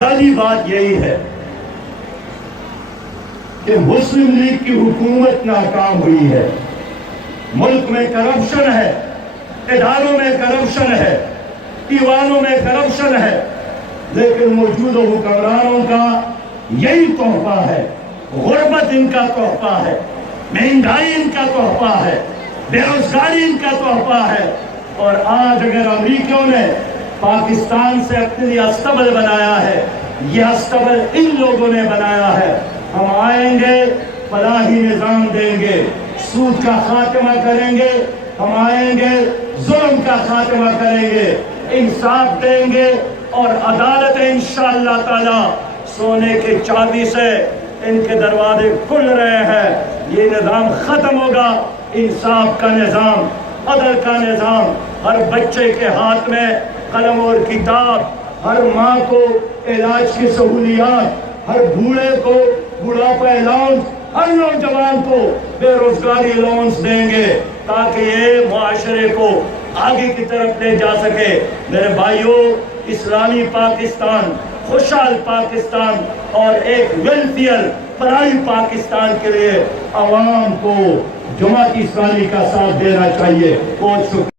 پہلی بات یہی ہے کہ مسلم لیگ کی حکومت ناکام ہوئی ہے. ملک میں کرپشن ہے، اداروں میں کرپشن ہے، ایوانوں میں کرپشن ہے، لیکن موجودہ حکمرانوں کا یہی تحفہ ہے. غربت ان کا تحفہ ہے، مہنگائی ان کا تحفہ ہے، بے روزگاری ان کا تحفہ ہے. اور آج اگر امریکیوں نے پاکستان سے اپنے لیے اسطبل بنایا ہے، یہ اسطبل ان لوگوں نے بنایا ہے. ہم آئیں گے، فلاحی نظام دیں گے، سود کا خاتمہ کریں گے. ہم آئیں گے، ظلم کا خاتمہ کریں گے، انصاف دیں گے، اور عدالت انشاءاللہ تعالی سونے کے چابی سے ان کے دروازے کھل رہے ہیں. یہ نظام ختم ہوگا، انصاف کا نظام، عدل کا نظام. ہر بچے کے ہاتھ میں قلم اور کتاب، ہر ماں کو علاج کی سہولیات، ہر بوڑھے کو بڑھاپا الاؤنس، ہر نوجوان کو بے روزگاری الاؤنس دیں گے تاکہ یہ معاشرے کو آگے کی طرف لے جا سکے. میرے بھائیوں، اسلامی پاکستان، خوشحال پاکستان اور ایک ویلفیئر فلاحی پاکستان کے لیے عوام کو جماعت اسلامی کا ساتھ دینا چاہیے. بہت شکریہ.